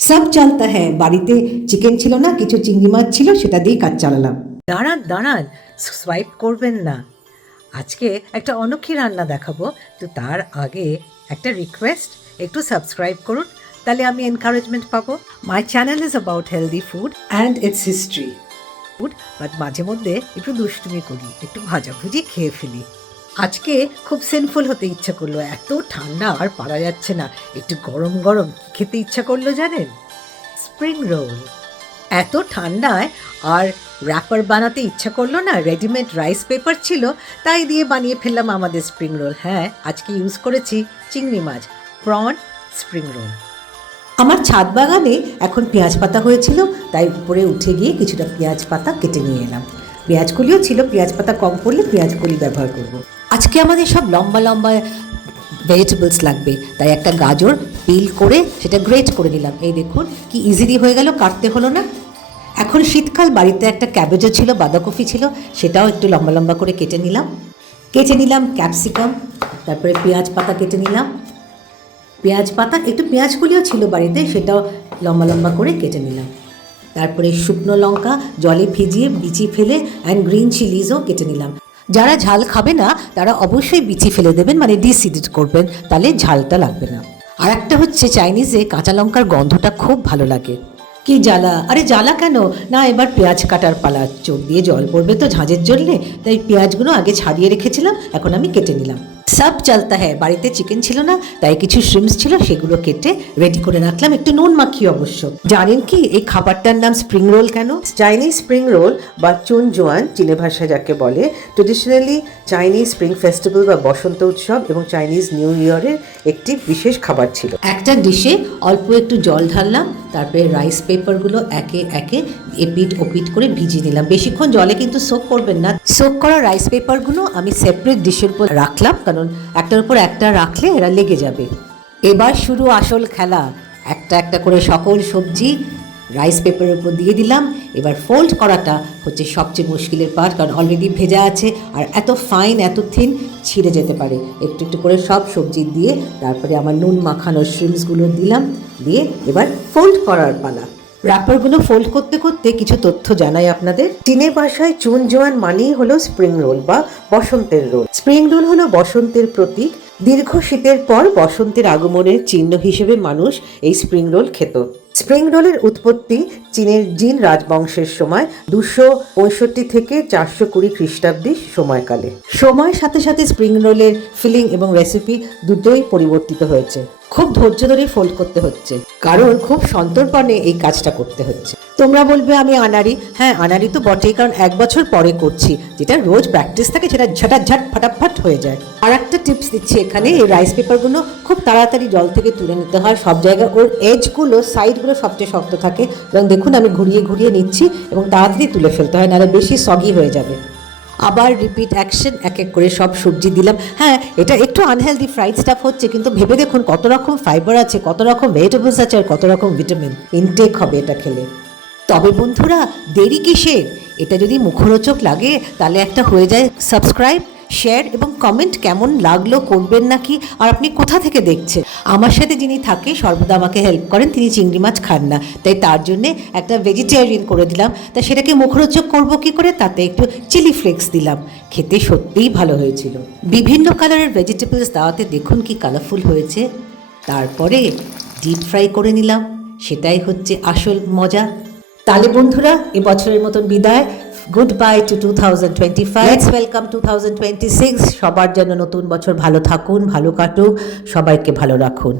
সব চলতা হ্যাঁ, বাড়িতে চিকেন ছিল না, কিছু চিংড়ি মাছ ছিল, সেটা দিয়েই কাজ চালালাম। দাঁড়ান দাঁড়ান, সোয়াইপ করবেন না। আজকে একটা অনোখী রান্না দেখাবো, তো তার আগে একটা রিকোয়েস্ট, একটু সাবস্ক্রাইব করুন, তাহলে আমি এনকারেজমেন্ট পাবো। My channel is about healthy food and it's history. But মাঝে মধ্যে একটু দুষ্টুমি করি, একটু ভাজাভুজি খেয়ে ফেলি। আজকে খুব সিনফুল হতে ইচ্ছা করলো, এত ঠান্ডা আর পারা যাচ্ছে না, একটু গরম গরম কি খেতে ইচ্ছা করলো জানেন? Spring roll. এত ঠান্ডায় আর র্যাপার বানাতে ইচ্ছা করলো না, রেডিমেড রাইস পেপার ছিল, তাই দিয়ে বানিয়ে ফেললাম আমাদের স্প্রিং রোল। হ্যাঁ, আজকে ইউজ করেছি চিংড়ি মাছ, প্রন স্প্রিং রোল। আমার ছাদ বাগানে এখন পেঁয়াজ পাতা হয়েছিল, তাই উপরে উঠে গিয়ে কিছুটা পেঁয়াজ পাতা কেটে নিয়ে এলাম। পেঁয়াজ কলিও ছিল, পেঁয়াজ পাতা কম পড়লে পেঁয়াজ কলি ব্যবহার করব। আজকে আমাদের সব লম্বা লম্বা ভেজিটেবলস লাগবে, তাই একটা গাজর পিল করে সেটা গ্রেট করে নিলাম। এই দেখুন কি ইজিলি হয়ে গেল, কাটতে হলো না। এখন শীতকাল, বাড়িতে একটা ক্যাবেজও ছিল, বাঁধাকপি ছিল, সেটাও একটু লম্বা লম্বা করে কেটে নিলাম ক্যাপসিকাম, তারপরে পেঁয়াজ পাতা কেটে নিলাম। পেঁয়াজ পাতা, একটু পেঁয়াজ কুলিও ছিল বাড়িতে, সেটাও লম্বা লম্বা করে কেটে নিলাম। তারপরে শুকনো লঙ্কা জলে ভিজিয়ে বিচি ফেলে অ্যান্ড গ্রিন চিলিজও কেটে নিলাম। যারা ঝাল খাবে না তারা অবশ্যই বিচি ফেলে দেবেন, মানে ডিসিডেড করবেন, তাহলে ঝালটা লাগবে না। আর একটা হচ্ছে চাইনিজে কাঁচা লঙ্কার গন্ধটা খুব ভালো লাগে। কি জ্বালা, আরে জ্বালা কেন না, এবার পেঁয়াজ কাটার পালা। চোখ দিয়ে জল পড়বে তো ঝাঁঝের জন্যে, তাই পেঁয়াজগুলো আগে ছাড়িয়ে রেখেছিলাম, এখন আমি কেটে নিলাম। সব চলতা হ্যাঁ, বাড়িতে চিকেন ছিল না, তাই কিছু শ্রিমস ছিল, সেগুলো কেটে রেডি করে রাখলাম, একটু নুন মাখিয়ে অবশ্য। জানেন কি এই খাবারটার নাম স্প্রিং রোল কেন? চাইনিজ স্প্রিং রোল বা চুন জোয়ান চীনে ভাষায় যাকে বলে, ট্রেডিশনালি চাইনিজ স্প্রিং ফেস্টিভ্যাল বা বসন্ত উৎসব এবং চাইনিজ নিউ ইয়ারের একটি বিশেষ খাবার ছিল। একটা ডিশে অল্প একটু জল ঢাললাম, তারপরে রাইস পেপারগুলো একে একে এপিট ওপিট করে ভিজিয়ে নিলাম। বেশিক্ষণ জলে কিন্তু সোক করবেন না। সোক করা রাইস পেপারগুলো আমি সেপারেট ডিশের উপর রাখলাম, কারণ একটার উপর একটা রাখলে এরা লেগে যাবে। এবার শুরু আসল খেলা। একটা একটা করে সকল সবজি রাইস পেপারের উপর দিয়ে দিলাম। এবার ফোল্ড করাটা হচ্ছে সবচেয়ে মুশকিলের পার্ট, কারণ অলরেডি ভেজা আছে আর এত ফাইন এত থিন ছিঁড়ে যেতে পারে। একটু একটু করে সব সবজি দিয়ে তারপরে আমার নুন মাখানো শ্রিমসগুলো দিলাম, দিয়ে এবার ফোল্ড করার পালা। র্যাপারগুলো ফোল্ড করতে করতে কিছু তথ্য জানাই আপনাদের। চীনের ভাষায় চুন জোয়ান মানেই হলো স্প্রিং রোল বা বসন্তের রোল। স্প্রিং রোল হলো বসন্তের প্রতীক। দীর্ঘ শীতের পর বসন্তের আগমনের চিহ্ন হিসেবে মানুষ এই স্প্রিং রোল খেত। স্প্রিং রোলের উৎপত্তি চীনের জিন রাজবংশের সময় 265 থেকে 420 খ্রিস্টাব্দে সময়কালে। সময়ের সাথে সাথে স্প্রিং রোলের ফিলিং এবং রেসিপি দুটোই পরিবর্তিত হয়েছে। খুব ধৈর্য ধরে ফোল্ড করতে হচ্ছে, কারণ খুব সন্তর্পণে এই কাজটা করতে হচ্ছে। তোমরা বলবে আমি আনাড়ি, হ্যাঁ আনাড়ি তো বটেই, কারণ 1 বছর পরে করছি, যেটা রোজ প্র্যাকটিস থাকে সেটা ঝটাঝট ফটাফট হয়ে যায়। আর একটা টিপস দিচ্ছি এখানে, এই রাইস পেপারগুলো খুব তাড়াতাড়ি জল থেকে তুলে নিতে হয়। সব জায়গায় ওর এজগুলো সাইডগুলো সবচেয়ে শক্ত থাকে, এবং দেখুন আমি ঘুরিয়ে ঘুরিয়ে নিচ্ছি এবং তাড়াতাড়ি তুলে ফেলতে হয়, নাহলে বেশি সগি হয়ে যাবে। আবার রিপিট অ্যাকশন, এক এক করে সব সবজি দিলাম। হ্যাঁ, এটা একটু আনহেলদি ফ্রাইড স্টাফ হচ্ছে, কিন্তু ভেবে দেখুন কত রকম ফাইবার আছে, কত রকম ভেজিটেবলস আছে, আর কত রকম ভিটামিন ইনটেক হবে এটা খেলে। তবে বন্ধুরা দেরি কিসের? এটা যদি মুখরোচক লাগে তাহলে একটা হয়ে যায় সাবস্ক্রাইব, শেয়ার এবং কমেন্ট কেমন লাগলো করবেন নাকি, আর আপনি কোথা থেকে দেখছেন। আমার সাথে যিনি থাকে সর্বদা আমাকে হেল্প করেন, তিনি চিংড়ি মাছ খান না, তাই তার জন্যে একটা ভেজিটেরিয়ান করে দিলাম। তা সেটাকে মুখরোচক করবো কি করে, তাতে একটু চিলি ফ্লেক্স দিলাম। খেতে সত্যিই ভালো হয়েছিল। বিভিন্ন কালারের ভেজিটেবলস দেওয়াতে দেখুন কি কালারফুল হয়েছে। তারপরে ডিপ ফ্রাই করে নিলাম, সেটাই হচ্ছে আসল মজা। তাহলে বন্ধুরা এবছরের মতন বিদায়। Good bye to 2025। Let's welcome 2026। সবার যেন নতুন বছর ভালো থাকুন, ভালো কাটুক, সবাইকে ভালো রাখুন।